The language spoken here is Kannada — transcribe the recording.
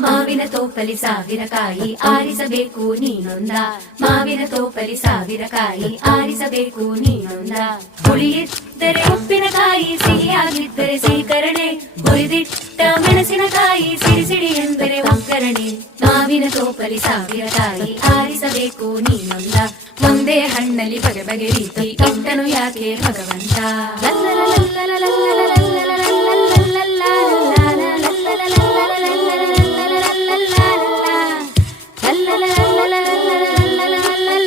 ಮಾವಿನ ತೋಪಲಿ ಸಾವಿರ ಕಾಯಿ ಆರಿಸಬೇಕು ನೀನೊಂದ, ಮಾವಿನ ತೋಪಲಿ ಸಾವಿರ ಕಾಯಿ ಆರಿಸಬೇಕು ನೀನೊಂದ. ಹುಳಿಯಿದ್ದರೆ ಉಪ್ಪಿನಕಾಯಿ, ಸಿಹಿಯಾಗಿದ್ದರೆ ಸೀಕರಣೆ, ಹುರಿದಿಟ್ಟ ಮೆಣಸಿನಕಾಯಿ, ಸಿಡಿ ಸಿಡಿ ಎಂದರೆ ಒಗ್ಗರಣೆ. ಮಾವಿನ ತೋಪಲಿ ಸಾವಿರ ಕಾಯಿ ಆರಿಸಬೇಕು ನೀನೊಂದ, ಒಂದೇ ಹಣ್ಣಲ್ಲಿ ಬಗೆ ಬಗೆ ರೀತಿ ಇಟ್ಟನು ಯಾಕೆ ಭಗವಂತ.